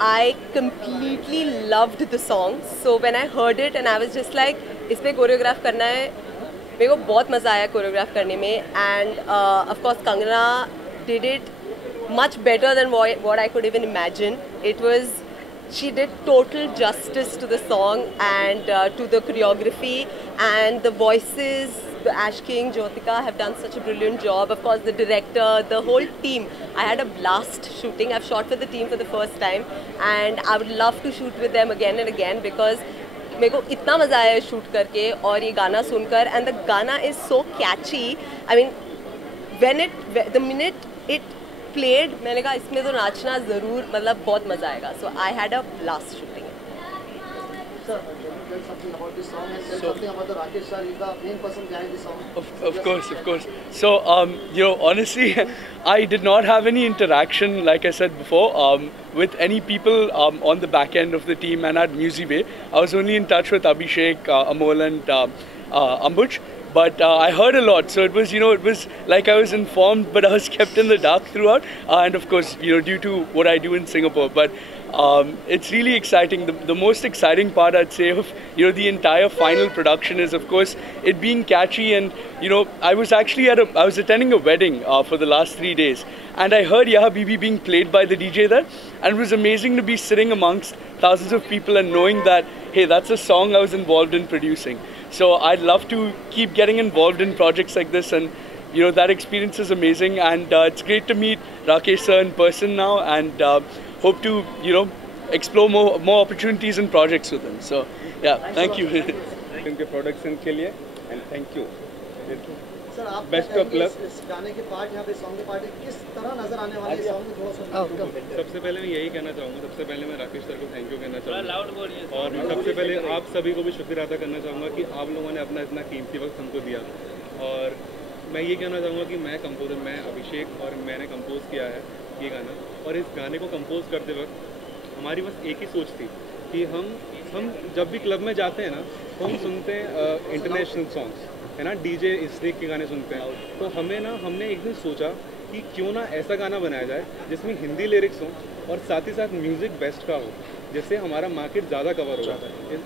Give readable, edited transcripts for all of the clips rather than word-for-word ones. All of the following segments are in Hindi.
I completely loved the song. So when I heard it and I was just like, इस पे कोरियोग्राफ करना है, मेरे को बहुत मज़ा आया कोरियोग्राफ करने में. And of course Kangana did it much better than what I could even imagine. She did total justice to the song and to the choreography, and the voices. The Ash King, Jyotika have done such a brilliant job. Of course, the director, the whole team. I had a blast shooting. I've shot with the team for the first time, and I would love to shoot with them again and again because मेरे को इतना मज़ा आया शूट करके और ये गाना सुनकर. And the गाना is so catchy. I mean, the minute it played, मैंने कहा इसमें तो नाचना ज़रूर, मतलब बहुत मज़ा आएगा. So I had a blast shooting it. Sir, tell something about this song and tell something about the Rakesh sir. He's the main person behind this song. Of course. So, honestly, I did not have any interaction, like I said before, with any people on the back end of the team and at Musicway. I was only in touch with Abhishek, Amol and Ambuj. But I heard a lot, so it was like I was informed, but I was kept in the dark throughout. And of course, due to what I do in Singapore. But it's really exciting. The most exciting part, I'd say, of the entire final production is, of course, it being catchy. And I was actually I was attending a wedding for the last 3 days, and I heard Ya Habibi being played by the DJ there, and it was amazing to be sitting amongst thousands of people and knowing that, hey, that's a song I was involved in producing. So I'd love to keep getting involved in projects like this, and that experience is amazing, and it's great to meet Rakesh sir in person now, and hope to explore more opportunities and projects with him. So yeah, thank you. इनके प्रोडक्शन के लिए एंड थैंक यू. सर आप बेस्ट ऑफ लक. इस गाने के पार्ट यहाँ पे सॉन्ग के पार्ट किस तरह नजर आने वाले हैं सॉन्ग में थोड़ा सा. सबसे पहले मैं यही कहना चाहूँगा, सबसे पहले मैं राकेश सर को थैंक यू कहना चाहूँगा, और मैं सबसे पहले आप सभी को भी शुक्रिया अदा करना चाहूँगा कि आप लोगों ने अपना इतना कीमती वक्त हमको दिया. और मैं ये कहना चाहूँगा कि मैं अभिषेक और मैंने कंपोज किया है ये गाना, और इस गाने को कंपोज करते वक्त हमारी बस एक ही सोच थी कि हम जब भी क्लब में जाते हैं ना, तो हम सुनते हैं इंटरनेशनल सॉन्ग्स, है ना, डीजे स्नेक के गाने सुनते हैं. तो हमने एक दिन सोचा कि क्यों ना ऐसा गाना बनाया जाए जिसमें हिंदी लिरिक्स हों और साथ ही साथ म्यूज़िक बेस्ट का हो, जिससे हमारा मार्केट ज़्यादा कवर होगा.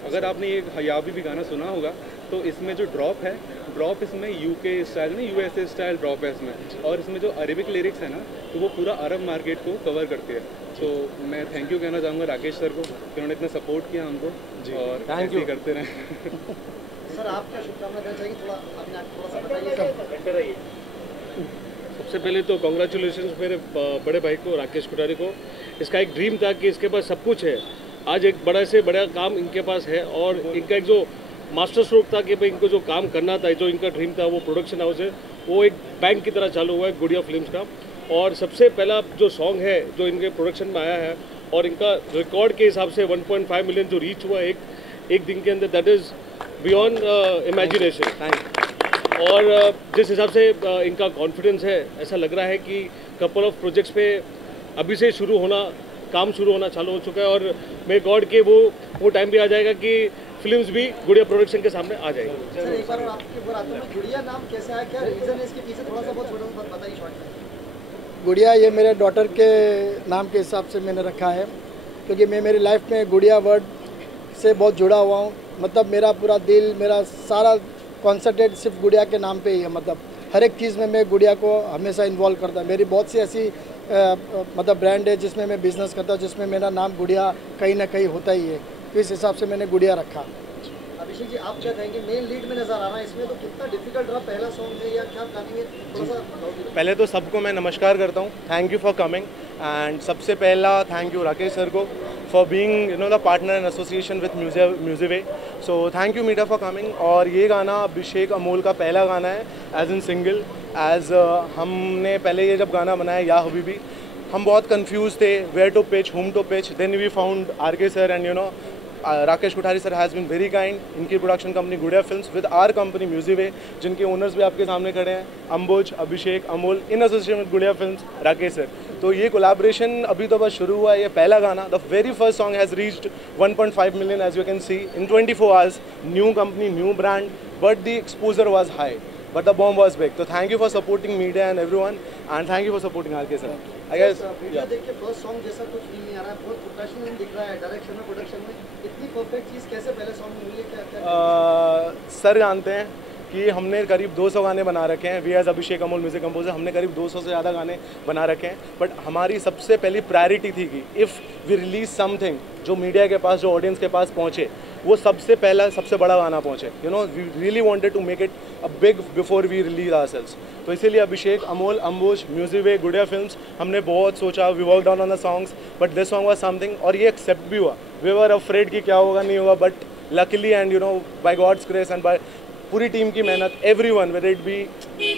अगर आपने ये या हाबिबी भी गाना सुना होगा, तो इसमें जो ड्रॉप इसमें यूके स्टाइल में, यूएसए स्टाइल ड्रॉप है इसमें, और इसमें जो अरेबिक लिरिक्स है ना, तो वो पूरा अरब मार्केट को कवर करती है. तो मैं थैंक यू कहना चाहूँगा राकेश सर को कि उन्होंने इतना सपोर्ट किया हमको, और थैंक यू करते रहें. सर आप क्या शुभकामना देना चाहिए, थोड़ा सा बताइए. सबसे पहले तो कॉन्ग्रेचुलेशन मेरे बड़े भाई को, राकेश कोठारी को. इसका एक ड्रीम था कि इसके पास सब कुछ है. आज एक बड़ा से बड़ा काम इनके पास है, और इनका एक जो मास्टर स्ट्रोक था कि भाई इनको जो काम करना था, जो इनका ड्रीम था, वो प्रोडक्शन हाउस है, वो एक बैंक की तरह चालू हुआ है गुड़िया फिल्म्स का. और सबसे पहला जो सॉन्ग है जो इनके प्रोडक्शन में आया है, और इनका रिकॉर्ड के हिसाब से 1.5 मिलियन जो रीच हुआ एक दिन के अंदर, दैट इज़ बियॉन्ड इमेजिनेशन. और जिस हिसाब से इनका कॉन्फिडेंस है, ऐसा लग रहा है कि कपल ऑफ प्रोजेक्ट्स पे अभी से काम शुरू होना चालू हो चुका है, और मे गॉड के वो टाइम भी आ जाएगा कि फिल्म्स भी गुड़िया प्रोडक्शन के सामने आ जाएगी. सर एक बार आपकी ऊपर आता हूँ, गुड़िया नाम कैसा है, क्या रीज़न है इसके पीछे, थोड़ा सा बहुत छोटा बताइए शॉर्ट में. गुड़िया ये मेरे डॉटर के नाम के हिसाब से मैंने रखा है, क्योंकि मैं मेरी लाइफ में गुड़िया वर्ड से बहुत जुड़ा हुआ हूँ. मतलब मेरा पूरा दिल, मेरा सारा कॉन्सेंट्रेट सिर्फ गुड़िया के नाम पे ही है. मतलब हर एक चीज़ में मैं गुड़िया को हमेशा इन्वॉल्व करता. मेरी बहुत सी ऐसी मतलब ब्रांड है जिसमें मैं बिज़नेस करता हूँ, जिसमें मेरा नाम गुड़िया कहीं ना कहीं होता ही है. तो इस हिसाब से मैंने गुड़िया रखा. अभिषेक जी आप क्या कहेंगे, मेन लीड में नजर आ रहा है इसमें, तो कितना डिफिकल्ट रहा पहला सॉन्ग है या क्या कहेंगे, थोड़ा सा. पहले तो सबको मैं नमस्कार करता हूँ, thank you for coming. And सबसे पहला थैंक यू राकेश सर को for being the partner in association with Musiwe. So thank you media for coming. और ये गाना अभिषेक अमोल का पहला गाना है एज इन सिंगल. हमने पहले ये जब गाना बनाया या हबीबी, हम बहुत कंफ्यूज थे where to pitch, whom to pitch. Then we found RK sir and Rakesh Kothari sir has been very kind. इनकी production company Gudiya Films with our company Musiwave, जिनके ओनर्स भी आपके सामने खड़े हैं, Ambuj, Abhishek, Amol, in association with Gudiya Films, Rakesh sir. तो ये कोलैबोरेशन अभी तो बस शुरू हुआ है. ये पहला गाना, the very first song has reached 1.5 million as you can see in 24 hours. New company, new brand, but the exposure was high, but the bomb was big. So thank you for supporting media and everyone, and thank you for supporting RK sir. I guess video देख के फर्स्ट सॉन्ग जैसा कुछ फील नहीं आ रहा है, बहुत प्रोफेशनल दिख रहा है डायरेक्शन में, प्रोडक्शन में, इतनी परफेक्ट चीज़ कैसे पहले सॉन्ग में मिली? क्या सर जानते हैं कि हमने करीब 200 गाने बना रखे हैं। We as Abhishek Amol music composer, हमने करीब 200 से ज़्यादा गाने बना रखे हैं। बट हमारी सबसे पहली प्रायोरिटी थी कि इफ़ वी रिलीज समथिंग जो मीडिया के पास, जो ऑडियंस के पास पहुँचे, वो सबसे पहला सबसे बड़ा गाना पहुँचे। You know, we really wanted to make it a big before we release ourselves. तो इसीलिए अभिषेक, अमोल, अंबुज, म्यूजिक वे, गुड़िया फिल्म्स, हमने बहुत सोचा, we work down on the songs, but this song was something, और ये एक्सेप्ट भी हुआ। वी वर अफ्रेड कि क्या होगा नहीं होगा, but luckily and you know by God's grace and by पूरी टीम की मेहनत, एवरीवन, वेदर इट बी,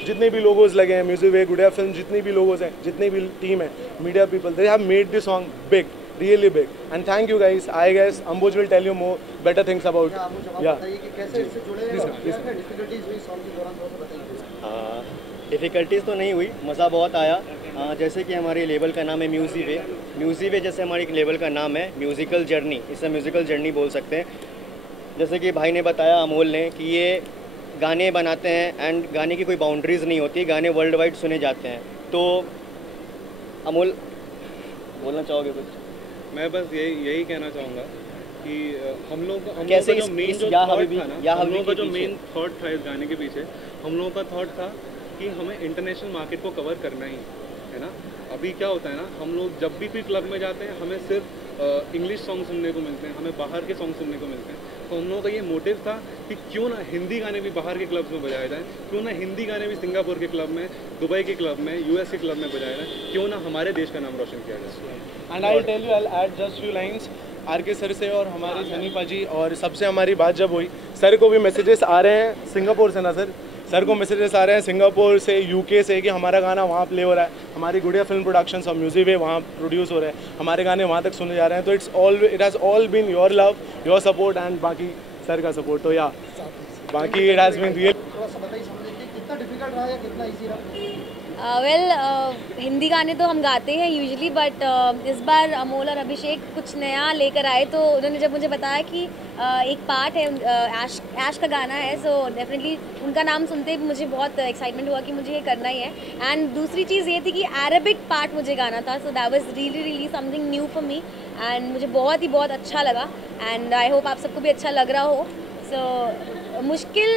जितने भी लोगोज लगे हैं, म्यूजिक वे, गुड़िया फिल्म, जितने भी लोगोज हैं, जितनी भी टीम है, media people, they have made this song big, really big, and thank you guys. I guess Ambuj will tell you more better things about. Difficulties तो नहीं हुई, मज़ा बहुत आया। जैसे कि हमारे लेबल का नाम है म्यूजिक वे। म्यूजिक वे जैसे हमारे लेबल का नाम है, म्यूज़िकल जर्नी, इसे म्यूज़िकल जर्नी बोल सकते हैं। जैसे कि भाई ने बताया, अमोल ने, कि ये गाने बनाते हैं एंड गाने की कोई बाउंड्रीज़ नहीं होती, गाने वर्ल्ड वाइड सुने जाते हैं। तो अमोल बोलना चाहोगे कुछ? मैं बस यही कहना चाहूँगा कि हम लोग का जो मेन थॉट था इस गाने के पीछे, हम लोगों का थॉट था कि हमें इंटरनेशनल मार्केट को कवर करना ही है ना। अभी क्या होता है ना, हम लोग जब भी कोई क्लब में जाते हैं, हमें सिर्फ इंग्लिश सॉन्ग सुनने को मिलते हैं, हमें बाहर के सॉन्ग सुनने को मिलते हैं। तो हम लोगों का ये मोटिव था कि क्यों ना हिंदी गाने भी बाहर के क्लब्स में बजाए जाएँ, क्यों ना हिंदी गाने भी सिंगापुर के क्लब में, दुबई के क्लब में, यूएस के क्लब में बजाए जाएँ, क्यों ना हमारे देश का नाम रोशन किया जाए। And I tell you, I add just few lines R K sir से और हमारे सनी पाजी और सबसे हमारी बात जब हुई, सर को भी मैसेजेस आ रहे हैं सिंगापुर से ना सर को मैसेजेस आ रहे हैं सिंगापुर से, यूके से, कि हमारा गाना वहाँ प्ले हो रहा है, हमारी गुड़िया फिल्म प्रोडक्शंस और म्यूजिक वे वहाँ प्रोड्यूस हो रहे हैं, हमारे गाने वहाँ तक सुने जा रहे हैं। तो it has all been your love, your support and बाकी सर का सपोर्ट। तो या बाकी इट हैज़ बीन रियल। थोड़ा सा बताइए कितना डिफिकल्ट रहा या कितना ईजी रहा? हिंदी गाने तो हम गाते हैं यूजुअली, बट इस बार अमोल और अभिषेक कुछ नया लेकर आए। तो उन्होंने जब मुझे बताया कि एक पार्ट है, ऐश का गाना है, सो डेफिनेटली उनका नाम सुनते ही मुझे बहुत एक्साइटमेंट हुआ कि मुझे ये करना ही है। एंड दूसरी चीज़ ये थी कि अरेबिक पार्ट मुझे गाना था, so that was really something new for me and मुझे बहुत अच्छा लगा एंड आई होप आप सबको भी अच्छा लग रहा हो। सो मुश्किल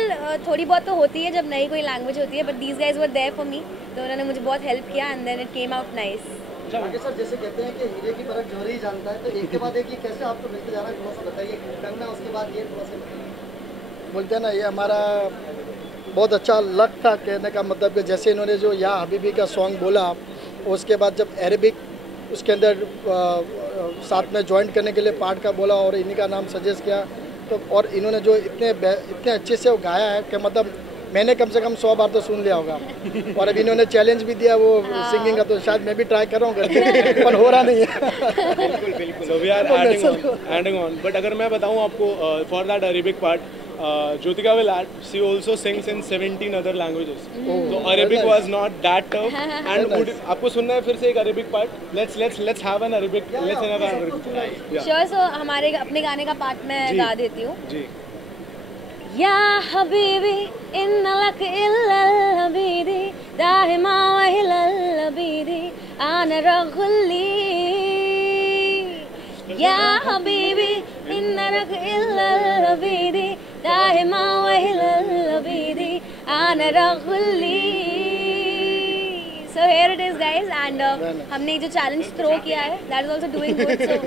थोड़ी बहुत तो होती है जब नई कोई लैंग्वेज होती है, but these guys were there for me, तो उन्होंने मुझे बहुत हेल्प किया and then it came out nice. Sir जैसे कहते हैं कि हीरे की परख जौहरी ही जानता है, तो एक के बाद एक ये कैसे आपको मिलते जा रहा है, थोड़ा सा बताइए। कंगना उसके बाद ये थोड़ा सा बोलते हैं ना, ये हमारा बहुत अच्छा लक था। कहने का मतलब कि जैसे इन्होंने जो या हबीबी का सॉन्ग बोला, उसके बाद जब अरेबिक उसके अंदर साथ में ज्वाइन करने के लिए पार्ट का बोला और इन्हीं का नाम सजेस्ट किया, तो और इन्होंने जो इतने अच्छे से वो गाया है कि मतलब मैंने कम से कम 100 बार तो सुन लिया होगा। और अभी इन्होंने चैलेंज भी दिया वो सिंगिंग का, तो शायद मैं भी ट्राई कर रहा हूँ पर हो रहा नहीं है। बिल्कुल। So we are adding on. But अगर मैं बताऊँ आपको, for that Arabic part, Jyotika will add. She also sings in 17 other languages. So Arabic was not that tough. And आपको सुनना है फिर से एक Arabic part? Let's have an Arabic. Let's have an Arabic. Sure. So हमारे अपने गाने का पार्ट मैं गा देती हूँ। जी। या हबीबी इन्ना लक इल्लल हबीबी दाहिमा वहिलल हबीबी आना रगुल्ली। या हबीबी इन्ना लक इल्लल हबीबी दाहिमा वहिलल हबीबी आना रगुल्ली। So here it is guys, and हमने जो चैलेंज थ्रो किया है, that is also doing good, so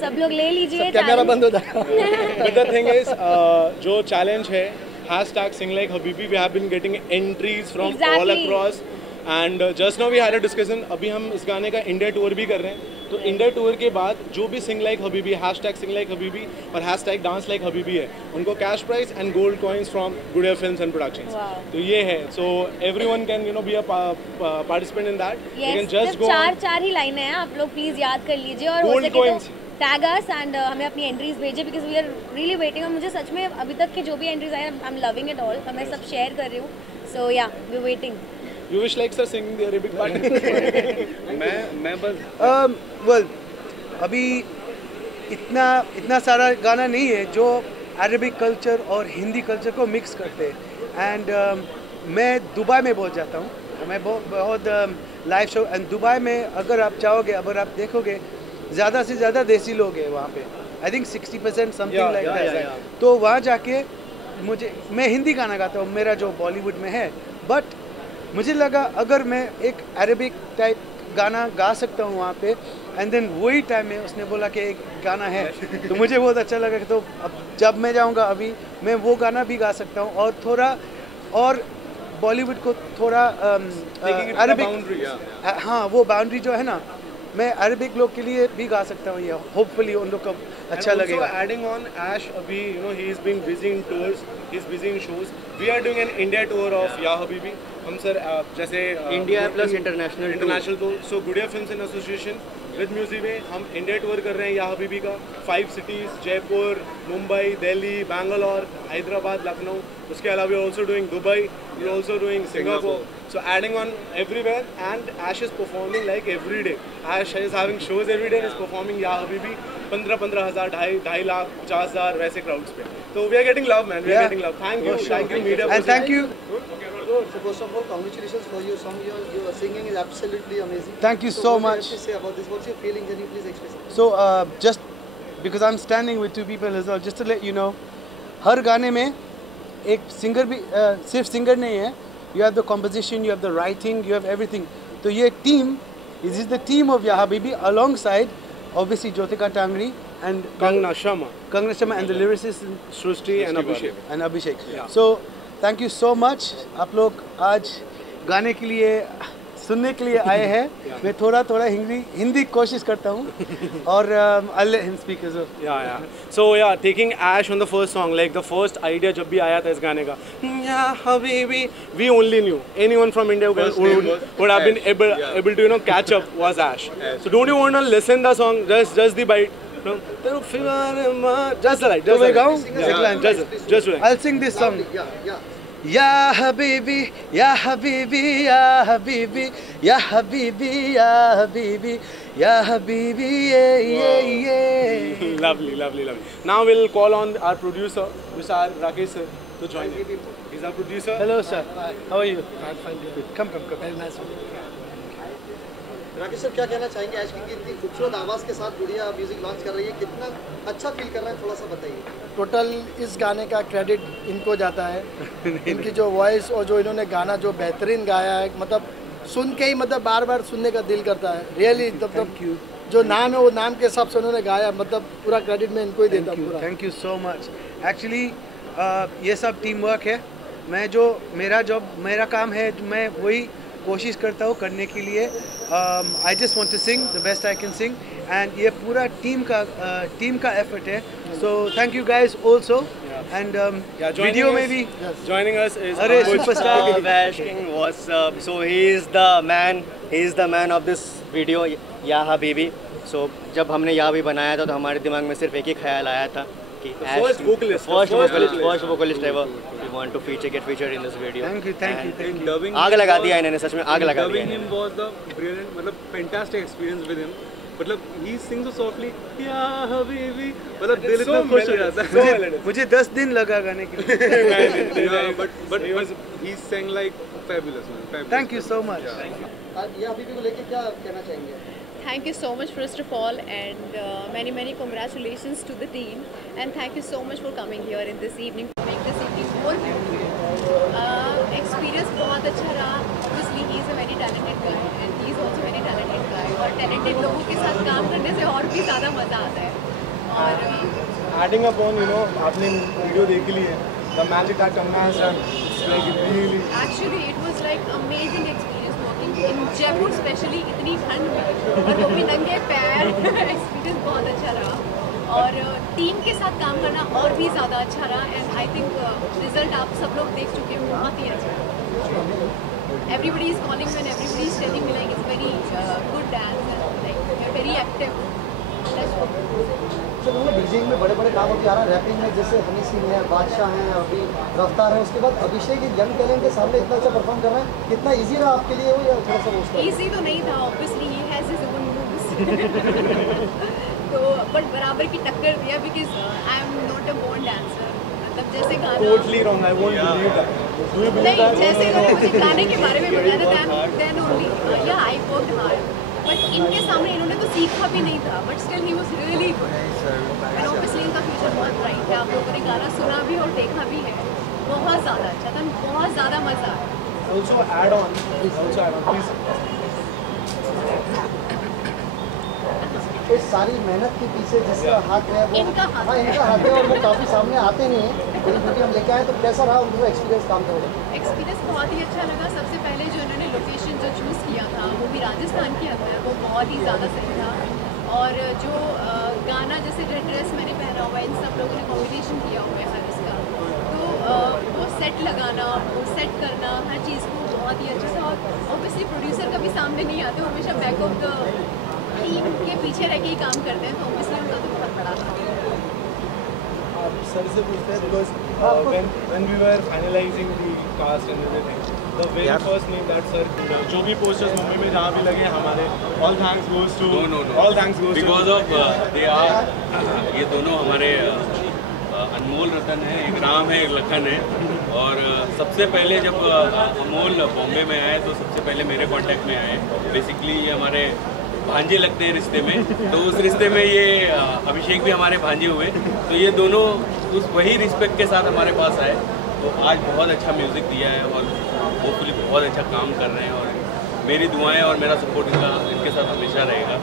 सब लोग ले लीजिए। कैमरा बंद हो जाएगा। But the thing is, जो चैलेंज है #SingLikeHabibi, we have been getting entries from all across, and just now we had a discussion. अभी हम इस गाने का इंडिया टूर भी कर रहे हैं, तो इंडिया टूर के बाद जो भी #SingLikeHabibi, #SingLikeHabibi और #DanceLikeHabibi है, उनको cash prize and gold coins from Gudiya films and productions. तो ये है, so everyone can be a participant in that. You can just go. चार ही लाइनें हैं, आप लोग प्लीज याद कर लीजिए और हो सके तो टैग अस एंड हमें अपनी एंट्रीज भेजिए, because we are really waiting. और मुझे सच में अभी तक के जो भी एंट्रीज आए, I am loving it all, मैं सब शेयर कर रही हूँ। So yeah we waiting. You wish like sir singing the Arabic part? मैं बस well, अभी इतना सारा गाना नहीं है जो अरबिक कल्चर और हिंदी कल्चर को मिक्स करते हैं। एंड मैं दुबई में बहुत जाता हूँ, मैं बहुत लाइव शो, एंड दुबई में अगर आप चाहोगे, अगर आप देखोगे ज़्यादा से ज़्यादा देसी लोग हैं वहाँ पे, I think 60% something like that. तो वहाँ जाके मैं हिंदी गाना गाता हूँ, मेरा जो बॉलीवुड में है, बट मुझे लगा अगर मैं एक अरेबिक टाइप गाना गा सकता हूँ वहाँ पे, एंड देन वही टाइम में उसने बोला कि एक गाना है, तो मुझे बहुत अच्छा लगा। तो अब जब मैं जाऊँगा अभी मैं वो गाना भी गा सकता हूँ, और थोड़ा और बॉलीवुड को थोड़ा अरबिक, हाँ वो बाउंड्री जो है ना, मैं अरबिक लोग के लिए भी गा सकता हूँ, ये होपफुली उन लोग को अच्छा लगेगा। Adding on Ash, अभी he is being busy in tours, he is busy in shows. We are doing an India tour of Ya Habibi. हम सर जैसे इंडिया प्लस इंटरनेशनल टूर, सो गुड़िया films and association with music में हम इंडिया टूर कर रहे हैं या हबीबी का। 5 cities, जयपुर, मुंबई, दिल्ली, बैंगलोर, हैदराबाद, लखनऊ। उसके अलावा we are also doing Dubai, we are also doing Singapore. So adding on everywhere, and Ash is performing like every day. Ash is having shows every day and is performing Ya Habibi 15,000, 2.5 lakh, 50,000 वैसे crowds पे। So we are getting love, man. We are getting love. Thank you, media. And thank you. So first of all, congratulations for your song. Your singing is absolutely amazing. Thank you so much. What do you have to say about this? What's your feeling? Can you please express it? So just because I'm standing with 2 people as well, just to let you know, हर गाने में एक सिंगर भी सिर्फ सिंगर नहीं है, you have the composition, you have the writing, you have everything. तो ये team, this is the team of Ya Habibi alongside obviously Jyotika Tangri and Kangna Sharma and the lyricist Srushti and Abhishek. So thank you so much. आप लोग आज गाने के लिए सुनने के लिए आए हैं। मैं थोड़ा हिंदी कोशिश करता हूँ, और I'll let him speak as well. Yeah. So yeah, taking Ash on the first song, like the first idea जब भी आया था इस गाने का, Ya Habibi, we only knew anyone from India would have been able to catch up was Ash. So don't you want to listen the song, just the bite? Just the light. तो मैं गाऊँ? Just do it. I'll sing this song. Yeah. Ya Habibi, Ya Habibi, Ya Habibi, Ya Habibi, Ya Habibi, Ya Habibi, yeah. Lovely. Now we'll call on our producer, Mr. Rakesh sir, to join in. He's our producer. Hello sir, how are you? Fine, good. Come. Very nice. Rakesh sir क्या कहना चाहेंगे आज की इतनी खूबसूरत आवाज़ के साथ गुड़िया म्यूजिक लॉन्च कर रही है, कितना अच्छा फील कर रहा है, थोड़ा सा बताइए। टोटल इस गाने का क्रेडिट इनको जाता है। इनकी जो वॉइस और जो इन्होंने गाना जो बेहतरीन गाया है, मतलब सुन के ही मतलब बार सुनने का दिल करता है। रियली मतलब जो नाम है वो नाम के हिसाब से उन्होंने गाया, मतलब पूरा क्रेडिट मैं इनको ही देता हूँ। Thank you so much. Actually ये सब टीम वर्क है। मेरा काम है, मैं वही कोशिश करता हूँ करने के लिए। I just want to sing the best I can sing, and ये पूरा टीम का एफर्ट है। So thank you guys also, and video में भी joining us is अरे superstar Vash King, what's up? So he is the man of this video, Ya Habibi. So जब हमने Ya Habibi बनाया था तो हमारे दिमाग में सिर्फ एक ही ख्याल आया था कि first vocalist ever we want to get featured in this video. Thank you. आग लगा दिया इन्होंने, सच में आग लगा दिया। Dubbing him was the brilliant, मतलब fantastic experience with him. मतलब he sings so softly, Ya Habibi, मतलब दिल इतना खुश हो जाता है। मुझे 10 दिन लगा गाने के लिए। but he sang like fabulous, man. Fabulous. Thank you so much. आज या हबीबी को लेके क्या कहना चाहेंगे? Thank you so much first of all, and many congratulations to the team, and thank you so much for coming here in this evening to make this evening more beautiful. Experience बहुत अच्छा रहा। Obviously he is a very talented guy and he is also very talented guy, और talented लोगों के साथ काम करने से और भी ज़्यादा मज़ा आता है। और adding upon, आपने वीडियो देख ली है, the magic that Kangna has done, it's like really. Actually it was like amazing experience working in Jaipur, especially इतनी ठंड में, और वो भी नंगे पैर। एक्सपीरियंस बहुत अच्छा रहा, और टीम के साथ काम करना और भी ज़्यादा अच्छा रहा। एंड आई थिंक रिजल्ट आप सब लोग देख चुके हैं, बहुत ही अच्छा। Everybody is calling and everybody is telling me like it's very good dance and like very active. Sir डीजिंग में बड़े काम अभी आ रहा है, रैपिंग में जैसे हनी सिंह है, बादशाह हैं, अभी रफ्तार है, उसके बाद अभिषेक यंग टैलेंट के सामने इतना अच्छा परफॉर्म कर रहे हैं, कितना इजी रहा आपके लिए वो, या थोड़ा सा मुश्किल? ईजी तो नहीं था, obviously he has his own moves. तो बट बराबर की टक्कर दिया, because I am not a born dancer. मतलब जैसे गाना Totally wrong. I won't believe that. Do you believe नहीं, that? जैसे लोग मुझे गाने के बारे में बताया था, then only yeah I worked hard. But इनके सामने इन्होंने तो सीखा भी नहीं था, but still he was really good and obviously इनका फ्यूचर बहुत ब्राइट है। आप लोगों ने गाना सुना भी और देखा भी है, बहुत ज़्यादा अच्छा था, बहुत ज़्यादा मज़ा आया। Also add on, please. इस सारी मेहनत के पीछे जिसका हाथ है वो इनका हाथ हाँ, इनका हाथ है और वो काफ़ी सामने आते नहीं हैं, लेकिन क्योंकि हम लेके आए तो कैसा रहा उनका एक्सपीरियंस काम करने का? एक्सपीरियंस बहुत ही अच्छा लगा। सबसे पहले जो उन्होंने लोकेशन जो चूज़ किया था वो भी राजस्थान के अंदर, वो बहुत ही ज़्यादा सही था। और जो गाना जैसे ड्रेस मैंने पहना हुआ है, इन सब लोगों ने कॉम्बिनेशन किया हुआ है हर इसका, तो वो सेट लगाना, वो सेट करना, हर चीज़ को बहुत ही अच्छा था। और ऑब्वियसली प्रोड्यूसर कभी सामने नहीं आते, वो हमेशा बैक ऑफ द टीम के पीछे रह के ही काम करते हैं, तो ऑब्वियसली उनका तो बहुत बड़ा था। सर से पूछते हैं because when we were finalizing the cast and everything, the very first name that sir, जो भी posters मुंबई में जहाँ भी लगे हमारे, all thanks goes to all thanks goes because of they are ये दोनों हमारे अनमोल रतन है, एक राम है, एक लखन है। और सबसे पहले जब अमोल बॉम्बे में आए तो सबसे पहले मेरे कांटेक्ट में आए। बेसिकली ये हमारे भांजे लगते हैं रिश्ते में, तो उस रिश्ते में ये अभिषेक भी हमारे भांजे हुए, तो ये दोनों उस वही रिस्पेक्ट के साथ हमारे पास आए। तो आज बहुत अच्छा म्यूज़िक दिया है और होपफुली बहुत अच्छा काम कर रहे हैं, और मेरी दुआएं और मेरा सपोर्ट इनके साथ हमेशा रहेगा,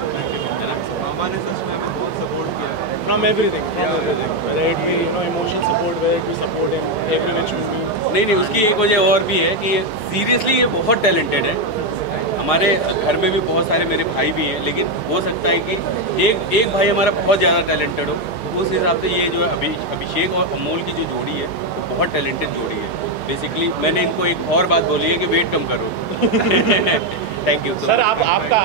है ना। मामा ने सच में हमें बहुत सपोर्ट किया from everything, whether it be emotional support, whether it be support in every which way। नहीं, उसकी एक वजह और भी है कि सीरियसली ये बहुत टैलेंटेड है। हमारे घर में भी बहुत सारे मेरे भाई भी हैं, लेकिन हो सकता है कि एक भाई हमारा बहुत ज़्यादा टैलेंटेड हो, तो उस हिसाब से ये जो अभिषेक और अमोल की जो जोड़ी है वो बहुत टैलेंटेड जोड़ी है। बेसिकली मैंने इनको एक और बात बोली है कि वेट कम करो। Thank you sir. आपका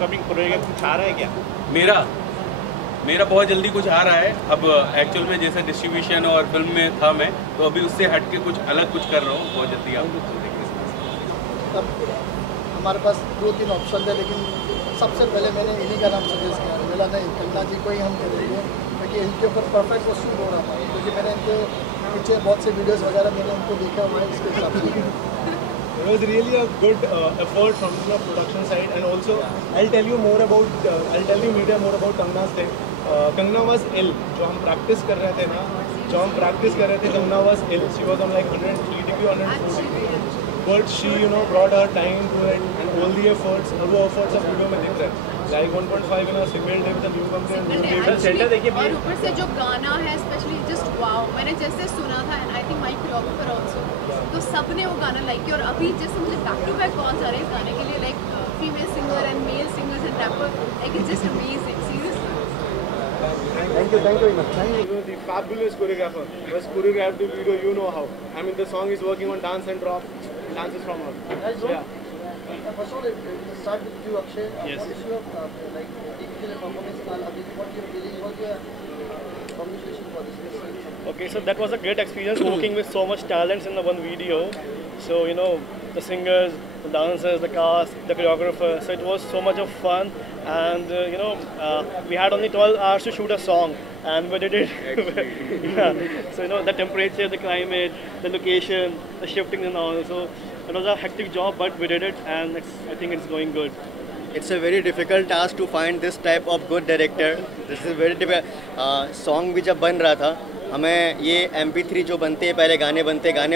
कमिंग प्रोजेक्ट कुछ आ रहा है क्या? मेरा बहुत जल्दी कुछ आ रहा है। अब एक्चुअल में जैसे डिस्ट्रीब्यूशन और फिल्म में था मैं, तो अभी उससे हट के कुछ अलग कुछ कर रहा हूँ, बहुत जल्दी आप देखेंगे। अब हमारे पास 2-3 ऑप्शन है, लेकिन सबसे पहले मैंने इन्हीं का नाम सजेस्ट किया, बोला नहीं कंगना जी को ही हम करेंगे, क्योंकि इनके ऊपर परफेक्ट वो शूट हो रहा था। क्योंकि मैंने इनके पीछे बहुत से वीडियोस वगैरह मैंने उनको देखा हुआ है, इसके हिसाब से It was really a good effort from the production side, and also I'll tell you media more about Kangna's thing. Kangna was ill. जो हम प्रैक्टिस कर रहे थे Kangna was ill. She was on like 103 degree, 104 degree. But she, brought her time to it, and all the efforts, वो efforts अब वीडियो में दिख रहे हैं. Like 1.5 in a single day with a new company. और ऊपर से जो गाना है स्पेशली जस्ट वाओ, मैंने जैसे सुना था and I think my choreographer also, तो सबने वो गाना लाइक किया। और अभी जैसे मुझे बैक टू बैक कॉल्स आ रहे हैं इस गाने के लिए, like female singer and male singers and rapper, like it's just amazing, seriously. Thank you very much. The fabulous choreographer was choreographed the video, you know how. I mean, the song is working on dance and drop, dances from her. Yeah. First of all, start with you, Akshay. Yes. What is your digital performance style? What you're feeling? What your communication for this? Okay, so that was a great experience working with so much talents in the one video. So the singers, the dancers, the cast, the choreographer. So it was so much of fun, and we had only 12 hours to shoot a song, and we did it. Yeah. So the temperature, the climate, the location, the shifting and all. So it was a hectic job, but we did it, and I think it's going good. It's a very difficult task to find this type of good director. This is very difficult. Song भी जब बन रहा था, हमें ये MP3 जो बनते हैं, पहले गाने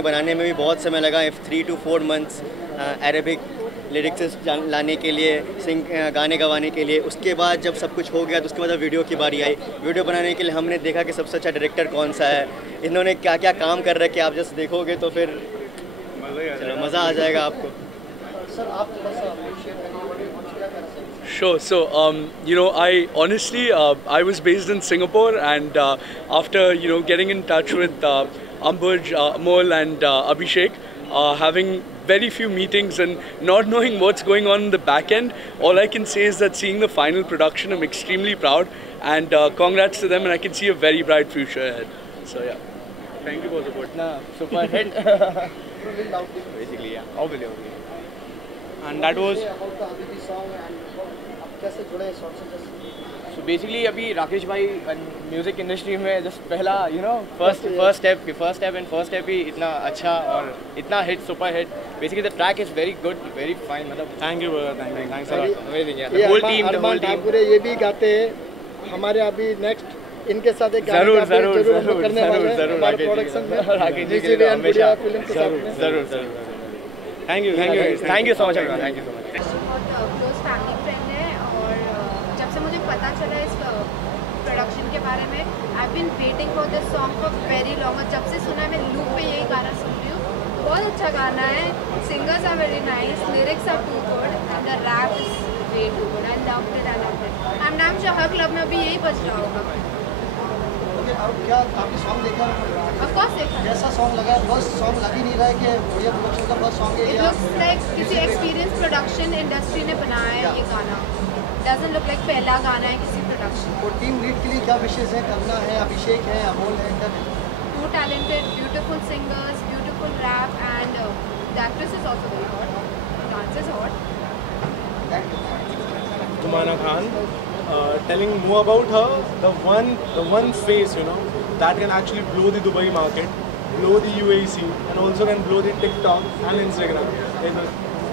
बनाने में भी बहुत समय लगा, 3 to 4 months अरेबिक लिरिक्स लाने के लिए, गाने गवाने के लिए। उसके बाद जब सब कुछ हो गया तो उसके बाद वीडियो की बारी आई। वीडियो बनाने के लिए हमने देखा कि सबसे अच्छा डायरेक्टर कौन सा है, इन्होंने क्या क्या काम कर रखे, आप जस्ट देखोगे तो फिर मज़ा आ जाएगा आपको। सर आप थोड़ा सा अप्रिशिएट करिए, Sure. So, I honestly, I was based in Singapore, and after, getting in touch with Ambuj, Amol and Abhishek, having very few meetings and not knowing what's going on in the back end, all I can say is that seeing the final production, I'm extremely proud, and congrats to them, and I can see a very bright future ahead. So, yeah. Thank you for the support. Super hit. Basically, yeah. Obviously. And that was... about the Habibi song and कैसे जुड़े इस song से? So बेसिकली अभी राकेश भाई म्यूज़िक इंडस्ट्री में जस्ट पहला फर्स्ट स्टेप ही इतना अच्छा और इतना hit, super hit. Basically the track is very good, very fine. मतलब थैंक यू, थैंक्स अमेजिंग यार। द होल टीम पूरे ये भी गाते हैं हमारे अभी नेक्स्ट इनके साथ एक जरूर करने वाले हैं हमारे प्रोडक्शन में राकेश जी के हमेशा फिल्म के साथ में। जरूर thank you so much everyone, thank you so much. बहुत क्लोज फैमिली फ्रेंड है और जब से मुझे पता चला इस प्रोडक्शन के बारे में, I been waiting for this song for very long. और जब से सुना है मैं लूप पे यही गाना सुन रही हूँ। बहुत अच्छा गाना है, singers are very nice, lyrics are too good and the rap is way too good. I loved it. I am नाम हर क्लब में अभी यही बज रहा होगा। क्या आपने सॉन्ग देखा? ऑफ कोर्स देखा। कैसा सॉन्ग लगा? फर्स्ट सॉन्ग लग ही नहीं रहा है कि बढ़िया प्रोडक्शन का फर्स्ट सॉन्ग है। इट लुक्स लाइक किसी एक्सपीरियंस प्रोडक्शन इंडस्ट्री ने बनाया है ये गाना। डजंट लुक लाइक पहला गाना है किसी प्रोडक्शन। और टीम लीड के लिए क्या विशेष है? कंगना है, अभिषेक है, अमोल है, क्या है? Two talented, beautiful singers, beautiful rap, and the actress is also very hot. Dance is hot. Zumana Khan, telling more about her, the one face, that can actually blow the Dubai market, blow the UAE scene, and also can blow the TikTok and Instagram.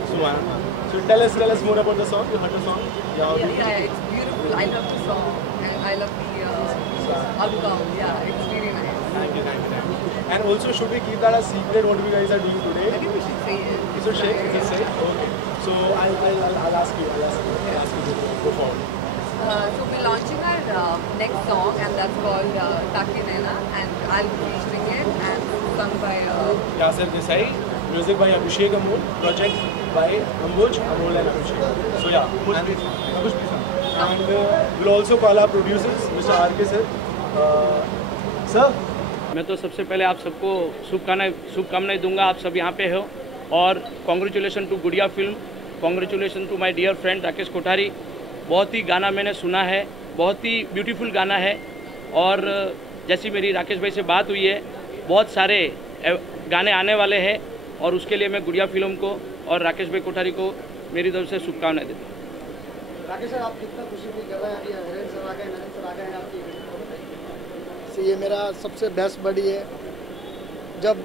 Zumana. So tell us more about the song. You heard the song? Yeah, it's beautiful. I love the song and I love the outcome. Yeah, it's really nice. Thank you. And also, should we keep that a secret? What we guys are doing today? I think we should say it. You should shake. You say. Okay. So I'll ask you. To go forward. So we're launching our next song, and that's called Taki Naina, and I'll be featuring it and sung by Yasir Desai, music by Abhishek Amol, project by Ambuj, Amol and Abhishek. So yeah, and we'll also call our producers, Mr. R.K. sir. Sir. मैं तो सबसे पहले आप सबको शुभकामनाएं दूंगा। आप सब यहाँ पे हो और congratulation to Gudiya film, congratulation to my dear friend Rakesh Kothari. बहुत ही गाना मैंने सुना है, बहुत ही ब्यूटीफुल गाना है। और जैसी मेरी राकेश भाई से बात हुई है, बहुत सारे गाने आने वाले हैं और उसके लिए मैं गुड़िया फिल्म को और राकेश भाई कोठारी को मेरी तरफ से शुभकामनाएं देता हूँ। राकेश सर, आप कितना खुशी फील कर रहे हैं? अभी हिरेन सर आ गए, नरेंद्र सर आ गए हैं आपकी। ये मेरा सबसे बेस्ट बडी है। जब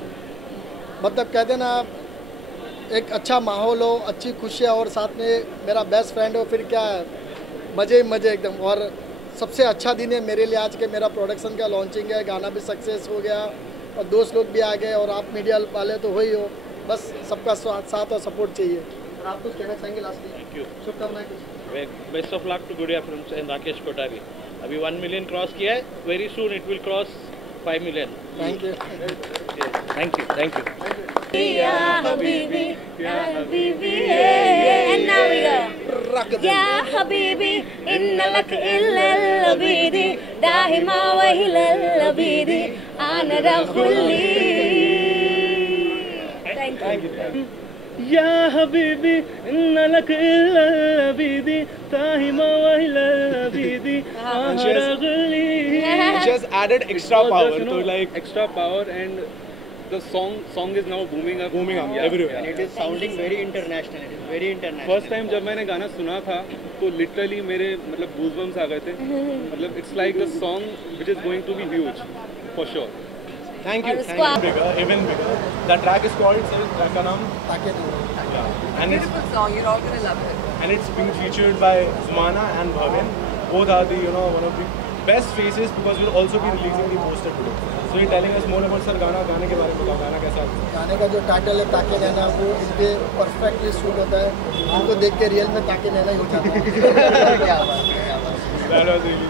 मतलब कहते ना एक अच्छा माहौल हो, अच्छी खुशियाँ और साथ में मेरा बेस्ट फ्रेंड हो, फिर क्या है, मज़े एकदम। और सबसे अच्छा दिन है मेरे लिए आज के, मेरा प्रोडक्शन का लॉन्चिंग है, गाना भी सक्सेस हो गया और दोस्त लोग भी आ गए और आप मीडिया वाले तो हो ही हो। बस सबका साथ और सपोर्ट चाहिए। आप कुछ कहना चाहेंगे लास्टली? Thank you. शुभकामनाएं। बेस्ट ऑफ लक टू गुड़िया फिल्म्स एंड राकेश कोठारी। अभी 1 मिलियन क्रॉस किया है, very soon it will cross 5 million. Thank you. Thank you. या Habibi and now we go. या हबीबी इन्ना लक इल्लल लबीदी दाहिमा वहिलल लबीदी आना रखुल्ली। Thank you. या हबीबी इन्ना लक इल्लल लबीदी दाहिमा वहिलल लबीदी आना रखुल्ली। She has added extra power, so like extra power, and the song is now booming up everywhere. And it is sounding very international. It is very international. First time जब मैंने गाना सुना था तो literally मेरे मतलब goosebumps आ गए थे। मतलब it's like the song which is going to be huge for sure. Thank you. Even bigger. The track is called track का नाम ताके नैना. And it's beautiful song. You're all gonna love it. And it's being featured by Zumana and Bhavin. Both are the one of the best faces because we'll also be releasing the poster today. So you're telling us more about sir गाने के बारे में बताओ, गाना कैसा है? गाने का जो टाइटल है ताके नैना, वो इनके परफेक्टली सूट होता है। इनको देख के रियल में ताके नैना ही हो जाता है। That was really